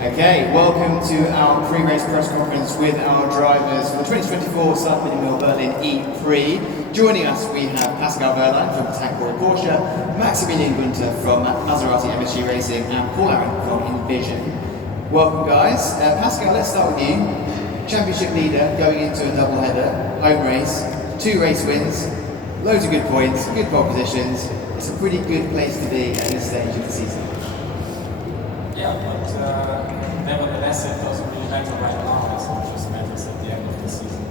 Okay, welcome to our pre-race press conference with our drivers for the 2024 South Mini-Wheel Berlin E-Prix. Joining us we have Pascal Wehrlein from Heuer Porsche, Maximilian Günther from Maserati MSG Racing and Aron from Envision. Welcome guys. Pascal, let's start with you. Championship leader going into a double header, home race, 2 race wins, loads of good points, good pole positions. It's a pretty good place to be at this stage of the season. Yeah, but nevertheless it doesn't really matter right now, as much as matters at the end of the season.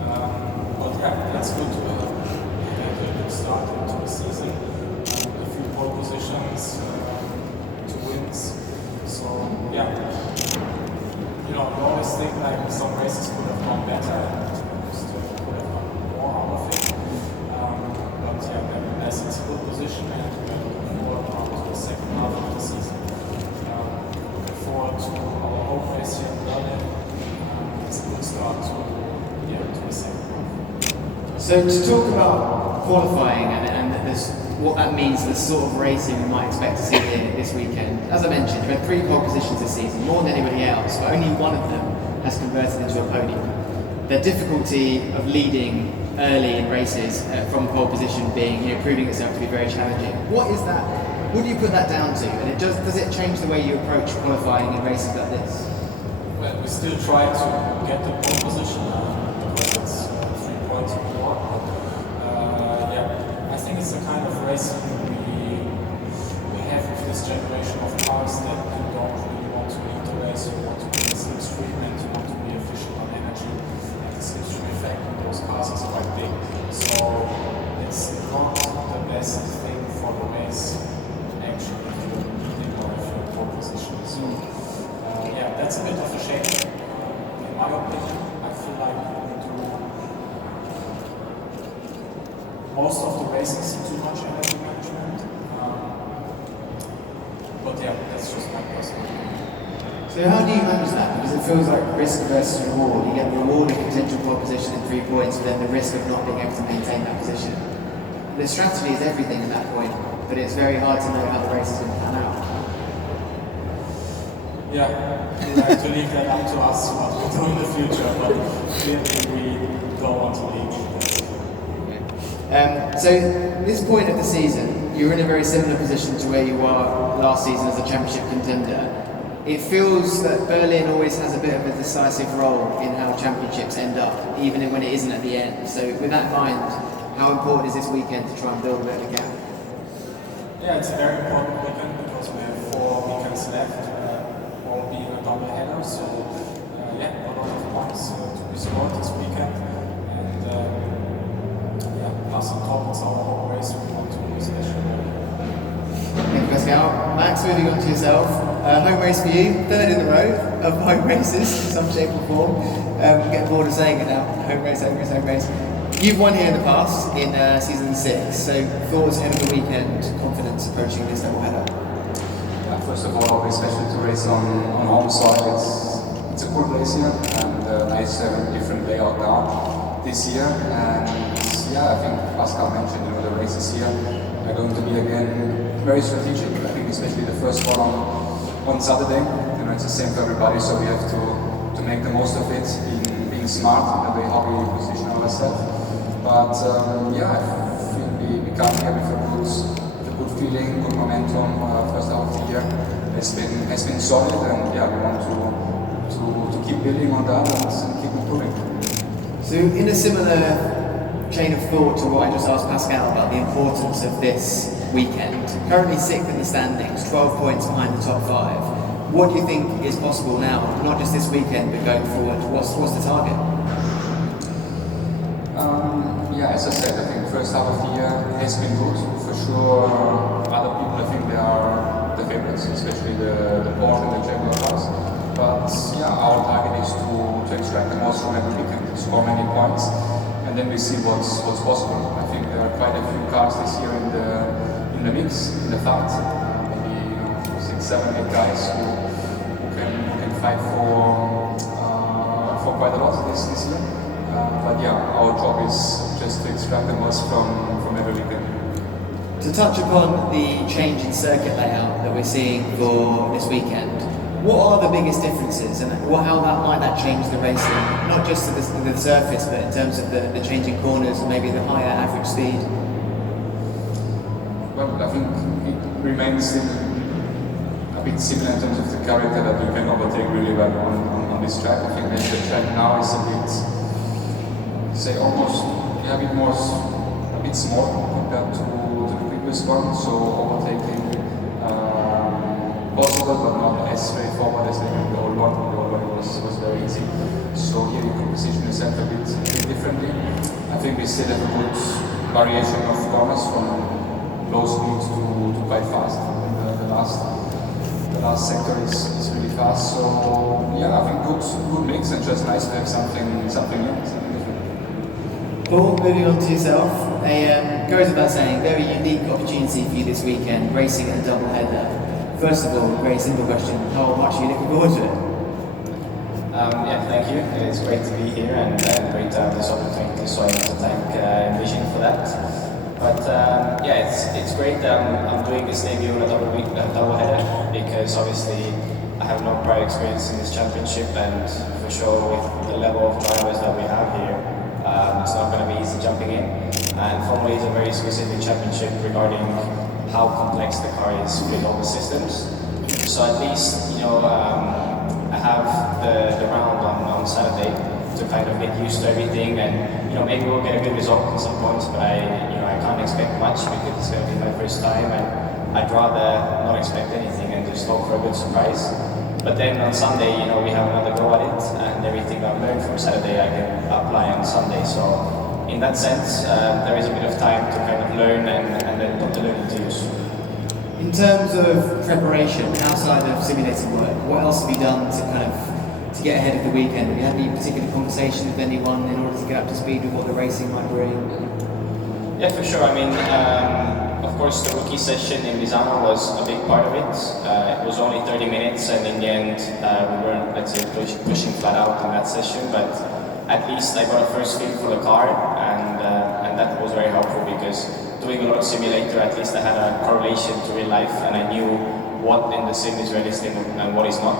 But yeah, that's good to have a good start into the season. A few pole positions, 2 wins. So yeah, you always think like some races could have gone better and still could have gone more out of it. But yeah, nevertheless it's a good position and we're looking forward now to the second half of the season. Forward to our home race here in Berlin. It's a good start to the second half. So to talk about qualifying and what that means, the sort of racing we might expect to see here this weekend. As I mentioned, you had 3 pole positions this season, more than anybody else, but only one of them has converted into a podium. The difficulty of leading early in races from pole position being, proving itself to be very challenging. What is that? What do you put that down to? And does it change the way you approach qualifying in races like this? Well, we still try to get the pole position because it's 3 points more. But I think it's the kind of racing we have with this generation of cars that you don't really want to lead the race, you want to be slipstream and you want to be efficient on energy. And the slipstream effect on those cars is quite big. So it's not the best thing for the race. That's a bit of a shame. In my opinion, I feel like we do most of the races too much energy management. But yeah, that's just my personal opinion. So how do you manage that? Because it feels like risk versus reward. You get the reward of potential pole position in 3 points, but then the risk of not being able to maintain that position. The strategy is everything at that point, but it's very hard to know how the race is going to pan out. Yeah, we like to leave that up to us what we do in the future, but clearly we don't want to leave. So this point of the season, you're in a very similar position to where you were last season as a championship contender. It feels that Berlin always has a bit of a decisive role in how championships end up, even when it isn't at the end. So with that in mind, how important is this weekend to try and build a bit of a gap? Yeah, it's a very important weekend because we have 4 weekends left. All being a double header, so a lot of points to be scored this weekend, and plus on top it's our home race we want to lose especially. Thank you, Pascal. Max, moving on to yourself. Home race for you, 3rd in a row of home races in some shape or form. I'm getting bored of saying it now. Home race, home race, home race. You've won here in the past in season 6, so thoughts ahead of the weekend, confidence approaching this double header? First of all, always special to race on home soil. It's a cool race here and nice to have a different layout now this year. And I think Pascal mentioned the races here are going to be again very strategic. I think especially the first one on Saturday. It's the same for everybody, so we have to make the most of it, being smart in the way how we position ourselves. But I feel we come here with a good feeling, good momentum. First half of the year has been solid, and we want to keep building on that and keep improving. So in a similar chain of thought to what I just asked Pascal about the importance of this weekend, currently 6th in the standings, 12 points behind the top 5. What do you think is possible now, not just this weekend, but going forward? What's the target? As I said, I think the first half of the year has been good. For sure, other people, I think they are the favorites, especially the Porsche and the Jaguar cars. But our target is to extract the most from every weekend, score many points, and then we see what's possible. I think there are quite a few cars this year in the mix, in the fight. Maybe 6, 7, 8 guys who can fight for quite a lot this year. But our job is just to extract the most from every weekend. To touch upon the change in circuit layout that we're seeing for this weekend, What are the biggest differences, and how might that change the racing? Not just to the surface, but in terms of the changing corners and maybe the higher average speed. Well, I think it remains still a bit similar in terms of the character that you can overtake really well on this track. I think that the track now is a bit, say, almost a bit small compared to the previous one. So overtaking possible, but not as straightforward as the old one. The old one was very easy. So here you can position yourself a bit differently. I think we still have a good variation of corners from low speed to quite fast. The last sector is really fast. So yeah, I think good mix, and just nice to have something new, something different. Paul, moving on to yourself, goes without saying, very unique opportunity for you this weekend, racing in a double header. First of all, a very simple question, how much are you looking forward to it? Yeah, thank you. It's great to be here and great to have this opportunity, so I want to thank Envision for that. But yeah, it's great that I'm doing this debut on a double header, because obviously I have no prior experience in this championship, and for sure with the level of drivers that we have here, it's not going to be easy jumping in. And Formula E is a very specific championship regarding how complex the car is with all the systems. So at least, I have the round on Saturday to kind of get used to everything, and maybe we'll get a good result at some points, but I can't expect much because it's going to be my first time, and I'd rather not expect anything and just hope for a good surprise. But then on Sunday, we have another go at it, and everything I've learned from Saturday I can apply on Sunday. So in that sense, there is a bit of time to kind of learn and then put the learning to use. In terms of preparation, outside of simulator work, what else have you done to get ahead of the weekend? Have you had any particular conversation with anyone in order to get up to speed with what the racing might bring? Yeah, for sure. I mean, of course, the rookie session in Misano was a big part of it. It was only 30 minutes, and in the end, we weren't, let's say, pushing flat out in that session. But at least I got a first feel for the car, and that was very helpful, because doing a lot of simulator, at least I had a correlation to real life, and I knew what in the sim is realistic and what is not,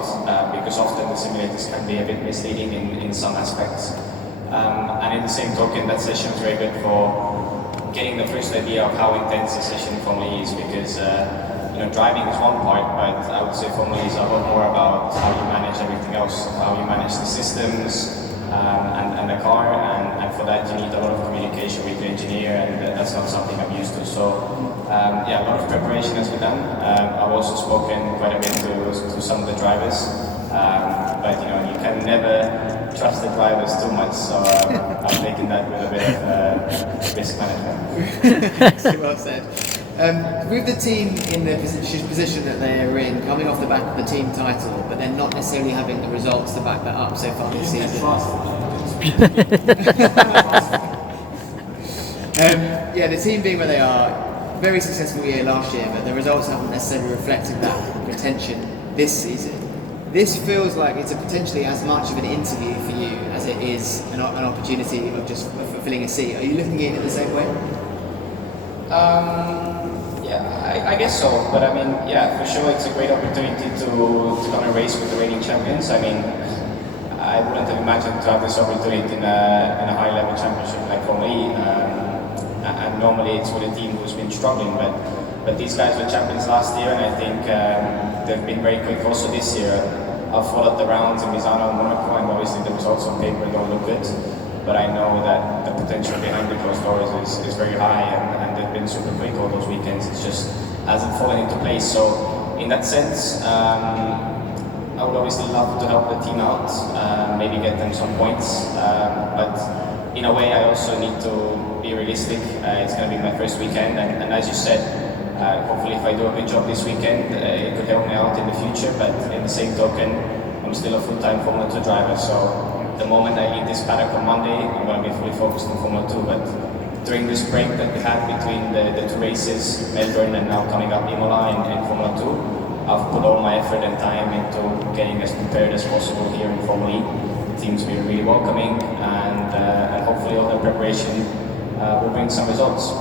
because often the simulators can be a bit misleading in some aspects. And in the same token, that session was very good for getting the first idea of how intense the session Formula E is, because driving is one part, but I would say Formula E is a lot more about how you manage everything else, how you manage the systems and the car, and for that you need a lot of communication with the engineer, and that's not something I'm used to. So yeah, a lot of preparation has been done. I've also spoken quite a bit to some of the drivers, but you can never trust the drivers too much, so I'm taking that with a bit of risk management. Well said. With the team in the position that they're in, coming off the back of the team title, but then not necessarily having the results to back that up so far this season. Yeah, the team being where they are, very successful year last year, but the results haven't necessarily reflected that retention this season. This feels like it's potentially as much of an interview for you as it is an opportunity of just fulfilling a seat. Are you looking at it the same way? Yeah, I guess so. But I mean, yeah, for sure, it's a great opportunity to come and race with the reigning champions. I mean, I wouldn't have imagined to have this opportunity in a high-level championship like Formula E. And normally it's with a team who's been struggling, but these guys were champions last year, and I think they've been very quick also this year. I've followed the rounds in Misano and Monaco, and obviously the results on paper don't look good, but I know that the potential behind the closed doors is very high, and they've been super quick all those weekends. It just hasn't fallen into place. So in that sense, I would obviously love to help the team out, maybe get them some points, but in a way I also need to be realistic. It's going to be my first weekend, and as you said, hopefully if I do a good job this weekend, it could help me out in the future, but in the same token, I'm still a full-time Formula 2 driver, so the moment I leave this paddock on Monday, I'm going to be fully focused on Formula 2, but during this break that we had between the two races, Melbourne and now coming up Imola in Formula 2, I've put all my effort and time into getting as prepared as possible here in Formula E. The team's been really welcoming, and hopefully all the preparation will bring some results.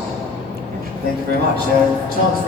Thank you very much. Chance for